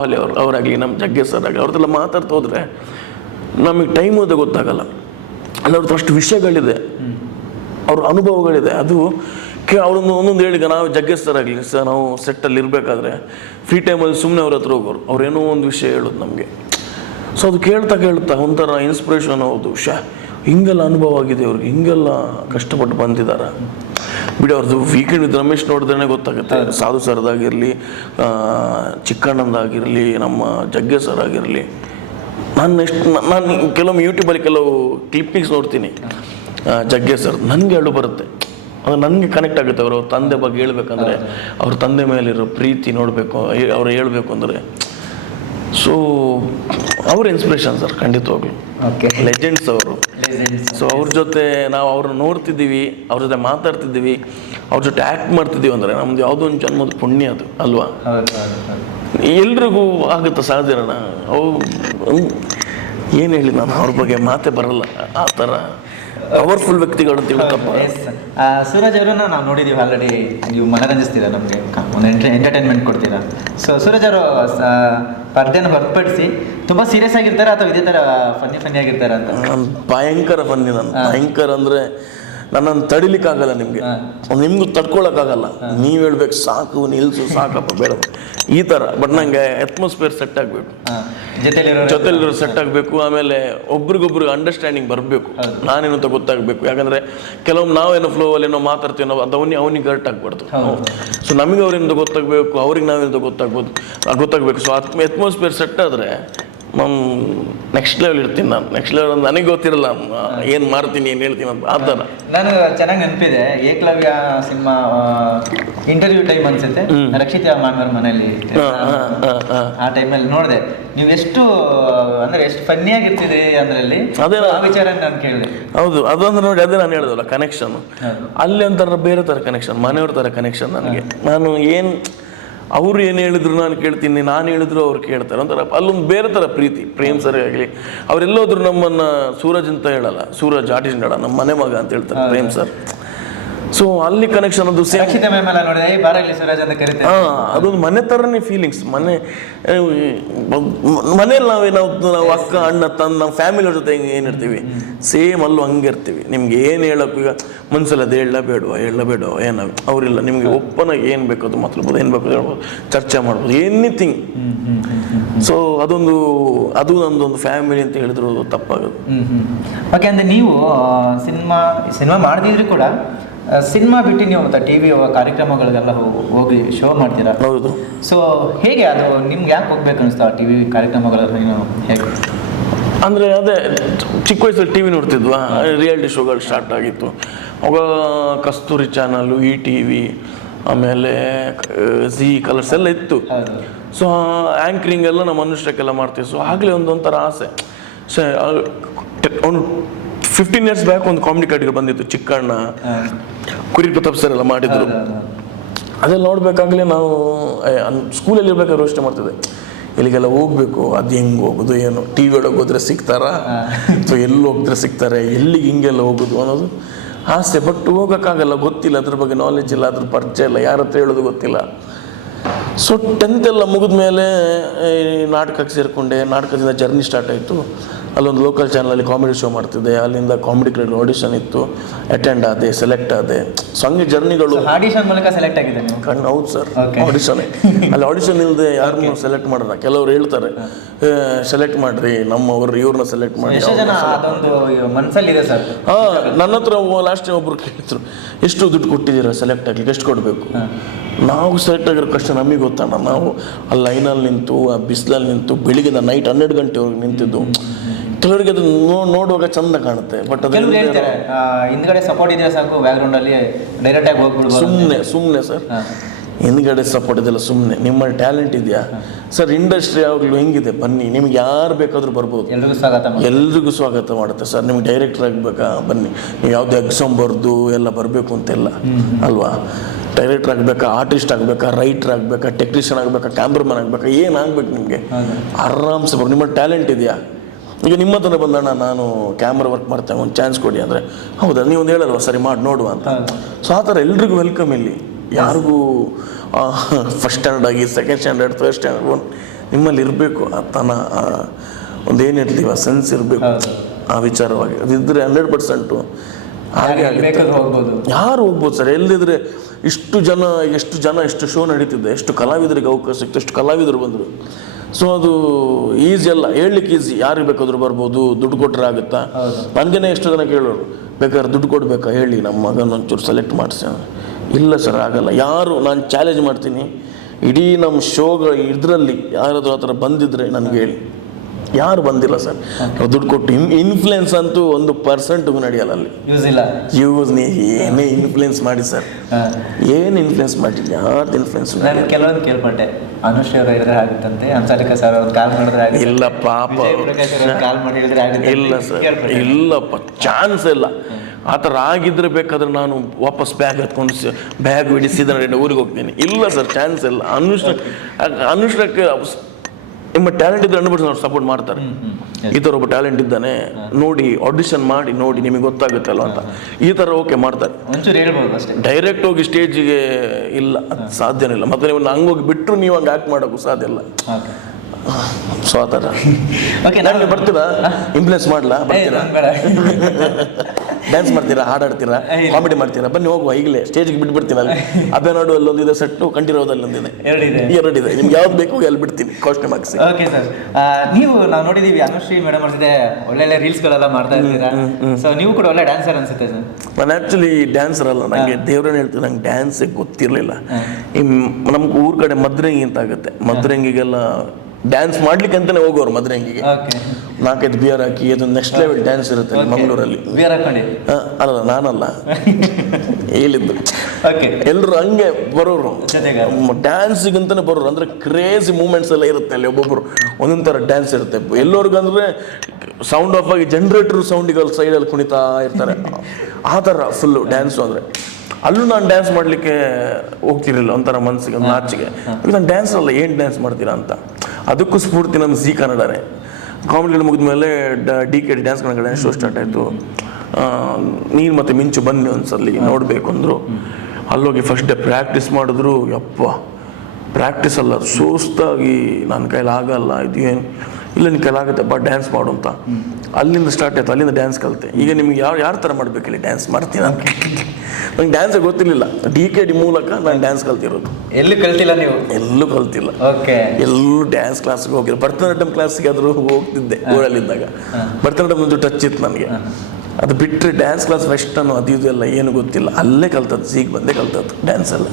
ಅಲ್ಲಿ ಅವ್ರು, ಅವರಾಗಲಿ ನಮ್ಮ ಜಗ್ಗೆ ಸರ್ ಆಗಲಿ ಮಾತಾಡ್ತಾ ಹೋದ್ರೆ ನಮಗೆ ಟೈಮ್ ಹೋದ ಗೊತ್ತಾಗಲ್ಲ. ಅಲ್ಲಿ ಅವ್ರದ್ದು ಅಷ್ಟು ವಿಷಯಗಳಿದೆ. ಅವ್ರ ಅನುಭವಗಳಿದೆ. ಅದು ಕೇ, ಅವ್ರನ್ನ ಒಂದೊಂದು ಹೇಳಿಗ ನಾವು ಜಗ್ಗೇಶ್ ಸರ್ ಆಗಲಿ ಸರ್ ನಾವು ಸೆಟ್ಟಲ್ಲಿ ಇರಬೇಕಾದ್ರೆ ಫ್ರೀ ಟೈಮಲ್ಲಿ ಸುಮ್ಮನೆ ಅವ್ರ ಹತ್ರ ಹೋಗೋರು. ಅವ್ರೇನೋ ಒಂದು ವಿಷಯ ಹೇಳೋದು ನಮಗೆ. ಸೊ ಅದು ಕೇಳ್ತಾ ಕೇಳ್ತಾ ಒಂಥರ ಇನ್ಸ್ಪಿರೇಷನ್ ಹೌದು. ಶಾ ಹಿಂಗೆಲ್ಲ ಅನುಭವ ಆಗಿದೆ ಅವ್ರಿಗೆ ಹಿಂಗೆಲ್ಲ ಕಷ್ಟಪಟ್ಟು ಬಂದಿದ್ದಾರೆ. ಬಿಡಿ ಅವ್ರದ್ದು ವೀಕೆಂಡ್ ವಿತ್ ರಮೇಶ್ ನೋಡಿದ್ರೆ ಗೊತ್ತಾಗುತ್ತೆ. ಸಾಧು ಸರ್ದಾಗಿರಲಿ ಚಿಕ್ಕಣ್ಣಂದಾಗಿರಲಿ ನಮ್ಮ ಜಗ್ಗೆ ಸರ್ ಆಗಿರಲಿ ನಾನು ನೆಕ್ಸ್ಟ್ ನಾನು ಕೆಲವೊಮ್ಮೆ ಯೂಟ್ಯೂಬಲ್ಲಿ ಕೆಲವು ಕ್ಲಿಪ್ಪಿಂಗ್ಸ್ ನೋಡ್ತೀನಿ. ಜಗ್ಗೆ ಸರ್ ನನಗೆ ಅಳು ಬರುತ್ತೆ. ಅದು ನನಗೆ ಕನೆಕ್ಟ್ ಆಗುತ್ತೆ ಅವರು. ತಂದೆ ಬಗ್ಗೆ ಹೇಳ್ಬೇಕಂದ್ರೆ ಅವ್ರ ತಂದೆ ಮೇಲಿರೋ ಪ್ರೀತಿ ನೋಡಬೇಕು ಅವ್ರು ಹೇಳಬೇಕು ಅಂದರೆ. ಸೊ ಅವ್ರ ಇನ್ಸ್ಪಿರೇಷನ್ ಸರ್ ಖಂಡಿತವಾಗ್ಲು. ಲೆಜೆಂಡ್ಸ್ ಅವರು. ಸೊ ಅವ್ರ ಜೊತೆ ನಾವು ಅವ್ರನ್ನ ನೋಡ್ತಿದ್ದೀವಿ ಅವ್ರ ಜೊತೆ ಮಾತಾಡ್ತಿದ್ದೀವಿ ಅವ್ರ ಜೊತೆ ಆ್ಯಕ್ಟ್ ಮಾಡ್ತಿದ್ದೀವಿ ಅಂದರೆ ನಮ್ದು ಯಾವುದೋ ಒಂದು ಜನ್ಮದ ಪುಣ್ಯ ಅದು ಅಲ್ವಾ? ಎಲ್ರಿಗೂ ಆಗುತ್ತೆ ಸಹಜನ ಅವು ಏನು ಹೇಳಿ ನಾನು ಅವ್ರ ಬಗ್ಗೆ ಮಾತೇ ಬರಲ್ಲ ಆ ಥರ ಪವರ್ಫುಲ್ ವ್ಯಕ್ತಿಗಳು ಅಂತ. ಆ, ಸೂರಜ್ ಅವರನ್ನ ನಾವು ನೋಡಿದೀವಿ ಆಲ್ರೆಡಿ ನೀವು ಮನರಂಜಿಸ್ತೀರಾ ನಮಗೆ? ಒಂದು ಎಂಟರ್ಟೈನ್ಮೆಂಟ್ ಕೊಡ್ತೀರಾ? ಸೊ ಸೂರಜ್ ಅವರು ಪರ್ದೆನ ಹೊರತುಪಡಿಸಿ ತುಂಬಾ ಸೀರಿಯಸ್ ಆಗಿರ್ತಾರೆ ಅಥವಾ ಇದೇ ಥರ ಫನ್ನಿ ಫನ್ನಿ ಆಗಿರ್ತಾರ ಅಂತ? ಭಯಂಕರ ಫನ್ನಿ ನಾನು. ಭಯಂಕರ ಅಂದರೆ ನನ್ನನ್ನು ತಡಿಲಿಕ್ಕಾಗಲ್ಲ ನಿಮಗೆ. ನಿಮಗೂ ತಡ್ಕೊಳಕ್ಕಾಗಲ್ಲ. ನೀವು ಹೇಳ್ಬೇಕು ಸಾಕು ನಿಲ್ಸು ಸಾಕಪ್ಪ ಬೇಡ ಈ ಥರ ಬಟ್ ನಂಗೆ ಅಟ್ಮಾಸ್ಫಿಯರ್ ಸೆಟ್ ಆಗಬೇಕು. ಜೊತೆಲಿರೋ ಸೆಟ್ ಆಗಬೇಕು ಆಮೇಲೆ ಒಬ್ರಿಗೊಬ್ರು ಅಂಡರ್ಸ್ಟ್ಯಾಂಡಿಂಗ್ ಬರಬೇಕು. ನಾನೇನು ಅಂತ ಗೊತ್ತಾಗಬೇಕು. ಯಾಕಂದ್ರೆ ಕೆಲವೊಮ್ಮೆ ನಾವೇನೋ ಫ್ಲೋ ಅಲ್ಲಿ ಏನೋ ಮಾತಾಡ್ತೀವಿ ನಾವು ಅದು ಅವನಿಗೆ ಅವನಿಗೆ ಗರ್ಟ್ ಆಗ್ಬಾರ್ದು. ಸೊ ನಮಗೆ ಅವರಿಂದ ಗೊತ್ತಾಗಬೇಕು ಅವ್ರಿಗೆ ನಾವೇನೋ ಗೊತ್ತಾಗ್ಬೋದು ಗೊತ್ತಾಗಬೇಕು. ಸೊ ಅಟ್ಮಾಸ್ಫಿಯರ್ ಸೆಟ್ ಆದರೆ ನಾನು ನೆಕ್ಸ್ಟ್ ಲೆವೆಲ್ ಇರ್ತೀನಿ ನಾನು. ನೆಕ್ಸ್ಟ್ ಲೆವೆಲ್ ನನಗೆ ಗೊತ್ತಿರಲ್ಲ ಏನು ಮಾಡ್ತೀನಿ ಏನು ಹೇಳ್ತೀನಿ ಅಂತ. ಆ ಥರ. ನಾನು ಚೆನ್ನಾಗಿ ನೆನಪಿದೆ ಏಕಲವ್ಯ ಸಿನಿಮಾ ಇಂಟರ್ವ್ಯೂ ಟೈಮ್ ಅನ್ಸುತ್ತೆ. ರಕ್ಷಿತಾ ಮಾನ್ವರ್ ಮನೆಯಲ್ಲಿ ಆ ಟೈಮಲ್ಲಿ ನೋಡಿದೆ. ನೀವು ಎಷ್ಟು ಅಂದ್ರೆ ಎಷ್ಟು ಫನ್ನಿಯಾಗಿರ್ತೀರಿ ಅದರಲ್ಲಿ ಅಂದ್ರಲ್ಲಿ? ಅದೇ ಆ ವಿಚಾರ ನಾನು ಕೇಳಿದೆ. ಹೌದು ಅದೊಂದು ನೋಡಿ ಅದೇ ನಾನು ಹೇಳಿದಲ್ಲ ಕನೆಕ್ಷನ್ ಅಲ್ಲಿ ಒಂಥರ ಬೇರೆ ಥರ ಕನೆಕ್ಷನ್ ಮನೆಯವ್ರ ಥರ ಕನೆಕ್ಷನ್ ನನಗೆ. ನಾನು ಏನು ಅವ್ರು ಏನು ಹೇಳಿದ್ರು ನಾನು ಕೇಳ್ತೀನಿ, ನಾನು ಹೇಳಿದ್ರು ಅವ್ರು ಕೇಳ್ತಾರೆ ಒಂಥರ ಅಲ್ಲೊಂದು ಬೇರೆ ಥರ ಪ್ರೀತಿ, ಪ್ರೇಮ್ ಸರ್ ಆಗಲಿ, ಅವರೆಲ್ಲೋದ್ರು ನಮ್ಮನ್ನು ಸೂರಜ್ ಅಂತ ಹೇಳಲ್ಲ, ಸೂರಜ್ ಆಟಿಸ್ ಹೇಳ ನಮ್ಮ ಮನೆ ಮಗ ಅಂತ ಹೇಳ್ತಾರೆ ಪ್ರೇಮ್ ಸರ್. ಸೊ ಅಲ್ಲಿ ಕನೆಕ್ಷನ್ ಅದು ಸೇಮ್ ಹಾ ಅದೊಂದು ಮನೆ ಥರನೇ ಫೀಲಿಂಗ್ಸ್ ಮನೆ ಮನೇಲಿ ನಾವೇ ನಾವು ನಾವು ಅಕ್ಕ ಅಣ್ಣ ತನ್ನ ನಮ್ಮ ಫ್ಯಾಮಿಲಿ ಜೊತೆ ಹೆಂಗೆ ಏನಿರ್ತೀವಿ ಸೇಮ್ ಅಲ್ಲೂ ಹಂಗೆ ಇರ್ತೀವಿ. ನಿಮ್ಗೆ ಏನು ಹೇಳೋಕ್ಕೂ ಈಗ ಮನ್ಸಲ್ಲಿ ಅದು ಹೇಳ ಬೇಡವಾ ಹೇಳ ಬೇಡವಾ ಏನ ಅವರಿಲ್ಲ. ನಿಮಗೆ ಒಪ್ಪನಾಗಿ ಏನು ಬೇಕು ಅದು ಮಾತಾಡ್ಬೋದು ಏನು ಬೇಕು ಹೇಳ್ಬೋದು ಚರ್ಚೆ ಮಾಡ್ಬೋದು ಎನಿಥಿಂಗ್ ಸೊ ಅದೊಂದು ಅದು ನಂದೊಂದು ಫ್ಯಾಮಿಲಿ ಅಂತ ಹೇಳಿದ್ರು ತಪ್ಪಾಗುತ್ತೆ ಓಕೆ ಅಂದ್ರೆ ನೀವು ಸಿನಿಮಾ ಸಿನಿಮಾ ಮಾಡಿದಿದ್ರು ಕೂಡ ಸಿನಿಮಾ ಬಿಟ್ಟು ನೀವು ಟಿ ವಿ ಕಾರ್ಯಕ್ರಮಗಳಿಗೆಲ್ಲ ಹೋಗ್- ಶೋ ಮಾಡ್ತೀರಾ? ಹೌದು. ಸೊ ಹೇಗೆ ಅದು ನಿಮ್ಗೆ ಯಾಕೆ ಹೋಗ್ಬೇಕು ಅನಿಸ್ತಾ ಟಿ ವಿ ಕಾರ್ಯಕ್ರಮಗಳೆಲ್ಲ ನೀವು ಹೇಗೆ? ಅಂದರೆ ಅದೇ ಚಿಕ್ಕ ವಯಸ್ಸಲ್ಲಿ ಟಿ ವಿ ನೋಡ್ತಿದ್ವಾ? ರಿಯಾಲಿಟಿ ಶೋಗಳು ಸ್ಟಾರ್ಟ್ ಆಗಿತ್ತು. ಅವಾಗ Kasturi channel E T V ಆಮೇಲೆ ಸಿ ಕಲರ್ಸ್ ಎಲ್ಲ ಇತ್ತು. ಸೊ ಆ್ಯಂಕ್ರಿಂಗ್ ಎಲ್ಲ ನಮ್ಮ ಮನುಷ್ಯಕ್ಕೆಲ್ಲ ಮಾಡ್ತೀವಿ. ಸೊ ಆಗಲೇ ಒಂದೊಂಥರ ಆಸೆ. ಸೊ ಅವನು ಫಿಫ್ಟೀನ್ ಇಯರ್ಸ್ ಬ್ಯಾಕ್ ಒಂದು ಕಾಮಿಡಿ ಕಡೆಗೆ ಬಂದಿತ್ತು ಚಿಕ್ಕಣ್ಣ. ಕುರಿ ಪ್ರತಾಪ್ ಸರ್ ಎಲ್ಲ ಮಾಡಿದ್ರು ಅದೆಲ್ಲ ನೋಡ್ಬೇಕಾಗ್ಲೇ ನಾವು ಸ್ಕೂಲಲ್ಲಿ ಇರ್ಬೇಕಾದ್ರೆ ಯೋಚನೆ ಮಾಡ್ತಿದ್ದೆ. ಇಲ್ಲಿಗೆಲ್ಲ ಹೋಗ್ಬೇಕು ಅದು ಹೆಂಗೆ ಹೋಗೋದು ಏನು? ಟಿ ವಿ ಒಳಗೆ ಹೋದ್ರೆ ಸಿಗ್ತಾರಾ? ಸೊ ಎಲ್ಲಿ ಹೋಗಿದ್ರೆ ಸಿಗ್ತಾರೆ? ಎಲ್ಲಿಗೆ ಹಿಂಗೆಲ್ಲ ಹೋಗೋದು ಅನ್ನೋದು ಆಸೆ ಬಟ್ ಹೋಗೋಕ್ಕಾಗಲ್ಲ ಗೊತ್ತಿಲ್ಲ. ಅದ್ರ ಬಗ್ಗೆ ನಾಲೆಜ್ ಇಲ್ಲ ಅದ್ರ ಪರಿಚಯ ಇಲ್ಲ ಯಾರ ಹತ್ರ ಹೇಳೋದು ಗೊತ್ತಿಲ್ಲ. ಸೊ ಟೆಂತ್ ಎಲ್ಲ ಮುಗಿದ ಮೇಲೆ ನಾಟಕಕ್ಕೆ ಸೇರಿಕೊಂಡೆ. ನಾಟಕದಿಂದ ಜರ್ನಿ ಸ್ಟಾರ್ಟ್ ಆಯಿತು. ಅಲ್ಲೊಂದು ಲೋಕಲ್ ಚಾನಲಲ್ಲಿ ಕಾಮಿಡಿ ಶೋ ಮಾಡ್ತಿದ್ದೆ. ಅಲ್ಲಿಂದ ಕಾಮಿಡಿ ಕ್ರೀಡೆ ಆಡಿಷನ್ ಇತ್ತು. ಅಟೆಂಡ್ ಆದೆ ಸೆಲೆಕ್ಟ್ ಆದೆ. ಸೊ ಹಂಗೆ ಜರ್ನಿಗಳು ಆಡಿಷನ್ ಮೂಲಕ ಸೆಲೆಕ್ಟ್ ಆಗಿದೆ ಕಣ್ಣು ಹೌದು ಸರ್. ಆಡಿಷನ್ ಅಲ್ಲಿ ಆಡಿಷನ್ ಇಲ್ಲದೆ ಯಾರನ್ನು ಸೆಲೆಕ್ಟ್ ಮಾಡಲ್ಲ. ಕೆಲವರು ಹೇಳ್ತಾರೆ ಸೆಲೆಕ್ಟ್ ಮಾಡ್ರಿ. ನಮ್ಮವ್ರು ಇವ್ರನ್ನ ಸೆಲೆಕ್ಟ್ ಮಾಡಿ ಹಾ ನನ್ನ ಹತ್ರ ಲಾಸ್ಟ್ ಟೈಮ್ ಒಬ್ರು ಕೇಳಿದ್ರು ಎಷ್ಟು ದುಡ್ಡು ಕೊಟ್ಟಿದ್ದೀರಾ ಸೆಲೆಕ್ಟ್ ಆಗಲಿ ಎಷ್ಟು ಕೊಡಬೇಕು? ನಾವು ಸೆಲೆಕ್ಟ್ ಆಗಿರೋ ಕಷ್ಟ ನಮಗೆ ಗೊತ್ತಣ್ಣ. ನಾವು ಆ ಲೈನಲ್ಲಿ ನಿಂತು ಆ ಬಿಸಿಲಲ್ಲಿ ನಿಂತು ಬೆಳಿಗ್ಗೆ ನೈಟ್ ಹನ್ನೆರಡು ಗಂಟೆವರೆಗೆ ನಿಂತಿದ್ದು. ಕೆಲವರಿಗೆ ಅದು ನೋ- ನೋಡುವಾಗ ಚಂದ ಕಾಣುತ್ತೆ ಬಟ್ ಅದು ಕೆಲವ್ರು ಹೇಳ್ತಾರೆ ಆ, ಹಿಂದ್ಗಡೆ ಸಪೋರ್ಟ್ ಇದೆಯಾ ಸಾಕು ಬ್ಯಾಕ್ಗ್ರೌಂಡ್ ಅಲ್ಲಿ ಡೈರೆಕ್ಟ್ ಆಗಿ ಹೋಗ್ಬಿಡ್ಬೋದು ಸುಮ್ಮನೆ ಸುಮ್ಮನೆ ಸರ್. ಹಿಂದ್ಗಡೆ ಸಪೋರ್ಟ್ ಇದೆಲ್ಲ ಸುಮ್ಮನೆ ನಿಮ್ಮಲ್ಲಿ ಟ್ಯಾಲೆಂಟ್ ಇದೆಯಾ? ಸರ್ ಇಂಡಸ್ಟ್ರಿ ಯಾವಾಗಲೂ ಹೆಂಗಿದೆ? ಬನ್ನಿ ನಿಮ್ಗೆ ಯಾರು ಬೇಕಾದರೂ ಬರ್ಬೋದು. ಎಲ್ರಿಗೂ ಸ್ವಾಗತ ಮಾಡಿ ಎಲ್ರಿಗೂ ಸ್ವಾಗತ ಮಾಡುತ್ತೆ ಸರ್. ನಿಮ್ಗೆ ಡೈರೆಕ್ಟರ್ ಆಗಬೇಕಾ? ಬನ್ನಿ. ನೀವು ಯಾವುದೇ ಎಕ್ಸಾಮ್ ಬರೆದು ಎಲ್ಲ ಬರಬೇಕು ಅಂತೆಲ್ಲ ಅಲ್ವಾ? ಡೈರೆಕ್ಟರ್ ಆಗಬೇಕಾ? ಆರ್ಟಿಸ್ಟ್ ಆಗಬೇಕಾ? ರೈಟರ್ ಆಗಬೇಕಾ? ಟೆಕ್ನಿಷಿಯನ್ ಆಗಬೇಕಾ? ಕ್ಯಾಮ್ರಾಮನ್ ಆಗಬೇಕಾ? ಏನು ಆಗ್ಬೇಕು ನಿಮಗೆ? ಆರಾಮ್ಸೆ ಬರ್ ನಿಮ್ಮ ಟ್ಯಾಲೆಂಟ್ ಇದೆಯಾ? ಈಗ ನಿಮ್ಮ ಹತ್ರ ಬಂದಣ್ಣ ನಾನು ಕ್ಯಾಮ್ರಾ ವರ್ಕ್ ಮಾಡ್ತೇನೆ ಒಂದು ಚಾನ್ಸ್ ಕೊಡಿ ಅಂದರೆ. ಹೌದಾ? ನೀವು ಒಂದು ಹೇಳಲ್ವ ಸರಿ ಮಾಡಿ ನೋಡುವ ಅಂತ. ಸೊ ಆ ಥರ ಎಲ್ರಿಗೂ ವೆಲ್ಕಮ್ ಇಲ್ಲಿ. ಯಾರಿಗೂ ಫಸ್ಟ್ ಸ್ಟ್ಯಾಂಡರ್ಡ್ ಆಗಿ ಸೆಕೆಂಡ್ ಸ್ಟ್ಯಾಂಡರ್ಡ್ ಥರ್ಡ್ ಸ್ಟ್ಯಾಂಡರ್ಡ್ ಒಂದು ನಿಮ್ಮಲ್ಲಿ ಇರಬೇಕು ಆ ತನ ಆ ಒಂದು ಏನು ಆ ಸೆನ್ಸ್ ಇರಬೇಕು ಆ ವಿಚಾರವಾಗಿ. ಅದಿದ್ದರೆ ಹಂಡ್ರೆಡ್ ಪರ್ಸೆಂಟು ಹಾಗೆ ಯಾರು ಹೋಗ್ಬೋದು ಸರ್? ಎಲ್ಲಿದ್ರೆ ಇಷ್ಟು ಜನ ಎಷ್ಟು ಜನ ಎಷ್ಟು ಶೋ ನಡೀತಿದೆ ಎಷ್ಟು ಕಲಾವಿದರಿಗೆ ಅವಕಾಶ ಸಿಕ್ತು ಎಷ್ಟು ಕಲಾವಿದರು ಬಂದರು. ಸೊ ಅದು ಈಸಿ ಅಲ್ಲ. ಹೇಳಲಿಕ್ಕೆ ಈಸಿ ಯಾರಿಗೆ ಬೇಕಾದರೂ ಬರ್ಬೋದು. ದುಡ್ಡು ಕೊಟ್ಟರೆ ಆಗುತ್ತಾ. ನನಗೇನೆ ಎಷ್ಟು ಜನ ಕೇಳೋರು ಬೇಕಾದ್ರೆ ದುಡ್ಡು ಕೊಡಬೇಕಾ? ಹೇಳಿ. ನಮ್ಮ ಮಗನ ಒಂಚೂರು ಸೆಲೆಕ್ಟ್ ಮಾಡಿಸಿ. ಇಲ್ಲ ಸರ್ ಆಗಲ್ಲ. ಯಾರು? ನಾನು ಚಾಲೆಂಜ್ ಮಾಡ್ತೀನಿ. ಇಡೀ ನಮ್ಮ ಶೋಗಳು ಇದರಲ್ಲಿ ಯಾರಾದರೂ ಆ ಥರ ಬಂದಿದ್ದರೆ ನನಗೆ ಹೇಳಿ. ಯಾರು ಬಂದಿಲ್ಲ ಸರ್. ದುಡ್ಡು ಕೊಟ್ಟು ಇನ್ ಇನ್ಫ್ಲುಯೆನ್ಸ್ ಅಂತೂ ಒಂದು ಪರ್ಸೆಂಟ್ಗೂ ನಡೆಯಲ್ಲ ಅಲ್ಲಿ. ಯೂಸ್ ಇಲ್ಲ. ಯೂಸ್ ಏನೇ ಇನ್ಫ್ಲುಯೆನ್ಸ್ ಮಾಡಿ ಸರ್. ಏನು ಇನ್ಫ್ಲುಯೆನ್ಸ್ ಮಾಡಿಲ್ಲ ಯಾರ್ದು ಇನ್ಫ್ಲುಯೆನ್ಸ್ ನಾನು ಕೆಲವೊಂದು ಕೇಳ್ಪಟ್ಟೆ. ಅನುಶ್ರೀ ಅವರು ಹೇಳಿದ್ರೆ ಆಗುತ್ತಂತೆ ಹಂಸಾಲಿಕ ಸರ್ ಅವ್ರು ಕಾಲ್ ಮಾಡಿದ್ರೆ ಆಗುತ್ತೆ ಇಲ್ಲ ಪಾಪ. ಕಾಲ್ ಮಾಡಿ ಹೇಳಿದ್ರೆ ಆಗುತ್ತೆ ಇಲ್ಲ ಸರ್. ಇಲ್ಲಪ್ಪ ಚಾನ್ಸ್ ಇಲ್ಲ. ಆ ಥರ ಆಗಿದ್ರೆ ಬೇಕಾದ್ರೆ ನಾನು ವಾಪಸ್ ಬ್ಯಾಗ್ ಹತ್ಕೊಂಡು ಬ್ಯಾಗ್ ಹಿಡಿಸಿದ ಊರಿಗೆ ಹೋಗ್ತೀನಿ. ಇಲ್ಲ ಸರ್ ಚಾನ್ಸ್ ಇಲ್ಲ. ಅನುಷ್ಠ ಅನುಷ್ಠಕ್ಕೆ ನಿಮ್ಮ ಟ್ಯಾಲೆಂಟ್ ಇದ್ರೆ ಅಂದ್ಬಿಟ್ಟು ಅವ್ರು ಸಪೋರ್ಟ್ ಮಾಡ್ತಾರೆ. ಈ ಥರ ಒಬ್ಬ ಟ್ಯಾಲೆಂಟ್ ಇದ್ದಾನೆ ನೋಡಿ ಆಡಿಷನ್ ಮಾಡಿ ನೋಡಿ ನಿಮಗೆ ಗೊತ್ತಾಗುತ್ತಲ್ಲ ಅಂತ. ಈ ಥರ ಓಕೆ ಮಾಡ್ತಾರೆ. ಡೈರೆಕ್ಟ್ ಹೋಗಿ ಸ್ಟೇಜಿಗೆ ಇಲ್ಲ ಸಾಧ್ಯನಿಲ್ಲ ಸಾಧ್ಯನೇ ಇಲ್ಲ. ಮತ್ತೆ ನೀವು ಹಂಗೆ ಹೋಗಿ ಬಿಟ್ಟರು ನೀವು ಹಂಗೆ ಆ್ಯಕ್ಟ್ ಮಾಡೋಕ್ಕೂ ಸಾಧ್ಯ ಇಲ್ಲ. ಸೊ ಆ ಥರ ಬರ್ತೀರಾ? ಇಂಪ್ಲೆನ್ಸ್ ಮಾಡ್ಲಾ? ಬರ್ತೀರಾ? ಡ್ಯಾನ್ಸ್ ಮಾಡ್ತೀರಾ ಹಾಡಾಡ್ತೀರಾ. ಕಾಮಿಡಿ ಮಾಡ್ತೀರಾ? ಬನ್ನಿ ಹೋಗುವ. ಈಗಲೇ ಸ್ಟೇಜ್ಗೆ ಬಿಟ್ಬಿಡ್ತೀನಿ ಅಲ್ಲಿ ಅಲ್ಲೊಂದು ಅಲ್ಲೊಂದಿದೆ ಸೆಟ್ಟು ಕಂಡಿರೋದಲ್ಲಿ ಒಂದಿದೆ. ಎರಡಿದೆ. ಎರಡಿದೆ. ನಿಮ್ಗೆ ಯಾವ್ದು ಬೇಕು ಅಲ್ಲಿ ಬಿಡ್ತೀನಿ. ಕಾಸ್ಟ್ಯೂಮ್ ಹಾಕ್ಸಿ ಓಕೆ ಸರ್ ನೀವು ನಾವು ನೋಡಿದೀವಿ ಅನುಶ್ರೀ ಮೇಡಮ್ ಅವ್ರ ಜೊತೆ ಒಳ್ಳೊಳ್ಳೆ ರೀಲ್ಸ್ಗಳೆಲ್ಲ ಮಾಡ್ತಾ ಇದ್ದೀರಾ. ಸೊ ನೀವು ಕೂಡ ಒಳ್ಳೆ ಡ್ಯಾನ್ಸರ್ ಅನ್ಸುತ್ತೆ ಸರ್ ನಾನು ಆ್ಯಕ್ಚುಲಿ ಡ್ಯಾನ್ಸರ್ ಅಲ್ಲ ನನಗೆ ದೇವ್ರನ್ನ ಹೇಳ್ತೀನಿ ನಂಗೆ ಡ್ಯಾನ್ಸೇ ಗೊತ್ತಿರಲಿಲ್ಲ. ಈ ನಮ್ಗೆ ಊರ್ ಕಡೆ ಮದ್ರಂಗಿ ಅಂತ ಆಗುತ್ತೆ. ಮದ್ರಂಗಿಗೆಲ್ಲ ಡ್ಯಾನ್ಸ್ ಮಾಡ್ಲಿಕ್ಕೆ ಅಂತಾನೆ ಹೋಗೋರು ಮದ್ರಂಗಿಗೆ. ನಾಲ್ಕೈದು ಬಿಯರ್ ಹಾಕಿ ಅದು ನೆಕ್ಸ್ಟ್ ಲೆವೆಲ್ ಡ್ಯಾನ್ಸ್ ಇರುತ್ತೆ ಮಂಗಳೂರಲ್ಲಿ. ಬಿಯರ್ ಹಾಕೊಂಡಿ ಅಲ್ಲ ನಾನಲ್ಲ. ಹೇಳಿದ್ದು. ಓಕೆ ಎಲ್ಲರೂ ಹಂಗೆ ಬರೋರು. ಡ್ಯಾನ್ಸಿಗಂತಾನೆ ಡ್ಯಾನ್ಸಿಗೆ ಬರೋರು. ಅಂದ್ರೆ ಕ್ರೇಜಿ ಮೂಮೆಂಟ್ಸ್ ಎಲ್ಲ ಇರುತ್ತೆ ಅಲ್ಲಿ ಒಬ್ಬೊಬ್ಬರು ಒಂದೊಂದು ಥರ ಡ್ಯಾನ್ಸ್ ಇರುತ್ತೆ. ಎಲ್ಲರಿಗಂದ್ರೆ ಸೌಂಡ್ ಆಫ್ ಆಗಿ ಜನರೇಟರ್ ಸೌಂಡಿಗೆ ಅಲ್ಲಿ ಸೈಡಲ್ಲಿ ಕುಣಿತಾ ಇರ್ತಾರೆ. ಆ ಥರ ಫುಲ್ಲು ಡ್ಯಾನ್ಸು ಅಂದರೆ. ಅಲ್ಲೂ ನಾನು ಡ್ಯಾನ್ಸ್ ಮಾಡಲಿಕ್ಕೆ ಹೋಗ್ತಿರಲಿಲ್ಲ ಒಂಥರ ಮನಸ್ಸಿಗೆ ಒಂದು ನಾಚಿಗೆ. ನಾನು ಡ್ಯಾನ್ಸ್ ಅಲ್ಲ ಏನು ಡ್ಯಾನ್ಸ್ ಮಾಡ್ತೀರಾ ಅಂತ. ಅದಕ್ಕೂ ಸ್ಫೂರ್ತಿ ನಮ್ಮ ಸಿ ಕನ್ನಡನೇ ಕಾಮಿಡಿ ಮುಗಿದ ಮೇಲೆ D K D dance Kannada show start ಆಯಿತು. ನೀನು ಮತ್ತೆ ಮಿಂಚು ಬನ್ನಿ ಒಂದ್ಸಲಿ ನೋಡಬೇಕು ಅಂದರು. ಅಲ್ಲೋಗಿ ಫಸ್ಟ್ ಡೇ ಪ್ರಾಕ್ಟೀಸ್ ಮಾಡಿದ್ರು. ಯಪ್ಪ ಪ್ರಾಕ್ಟೀಸ್ ಅಲ್ಲ, ಸುಸ್ತಾಗಿ ನನ್ನ ಕೈಲಿ ಆಗಲ್ಲ ಇದು ಏನು ಇಲ್ಲ ನೀನು ಕಲಾಗುತ್ತೆ ಬಾ ಡ್ಯಾನ್ಸ್ ಮಾಡು ಅಂತ. ಅಲ್ಲಿಂದ ಸ್ಟಾರ್ಟ್ ಆಯ್ತು ಅಲ್ಲಿಂದ ಡ್ಯಾನ್ಸ್ ಕಲಿತೆ. ಈಗ ನಿಮ್ಗೆ ಯಾವ ಯಾರ ಥರ ಮಾಡ್ಬೇಕು ಇಲ್ಲಿ? ಡ್ಯಾನ್ಸ್ ಮಾಡ್ತೀನಿ ನಾನು ನಂಗೆ ಡ್ಯಾನ್ಸ್ ಗೊತ್ತಿರಲಿಲ್ಲ. ಡಿ ಕೆ ಡಿ ಮೂಲಕ ನಾನು ಡ್ಯಾನ್ಸ್ ಕಲ್ತಿರೋದು. ಎಲ್ಲೂ ಕಲ್ತಿಲ್ಲ ನೀವು? ಎಲ್ಲೂ ಕಲ್ತಿಲ್ಲ. ಓಕೆ. ಎಲ್ಲೂ ಡ್ಯಾನ್ಸ್ ಕ್ಲಾಸ್ಗೆ ಹೋಗಿಲ್ಲ. ಭರತನಾಟ್ಯಂ ಕ್ಲಾಸ್ಗೆ ಆದರೂ ಹೋಗ್ತಿದ್ದೆ ಊರಲ್ಲಿದ್ದಾಗ. ಭರತನಾಟ್ಯಂ ಒಂದು ಟಚ್ ಇತ್ತು ನನಗೆ. ಅದು ಬಿಟ್ಟರೆ ಡ್ಯಾನ್ಸ್ ಕ್ಲಾಸ್ ವೆಸ್ಟನ್ನು ಅದು ಇದು ಎಲ್ಲ ಏನು ಗೊತ್ತಿಲ್ಲ. ಅಲ್ಲೇ ಕಲ್ತದ್ದು ಸೀಗೆ ಬಂದೇ ಕಲ್ತದ್ದು ಡ್ಯಾನ್ಸ್ ಎಲ್ಲ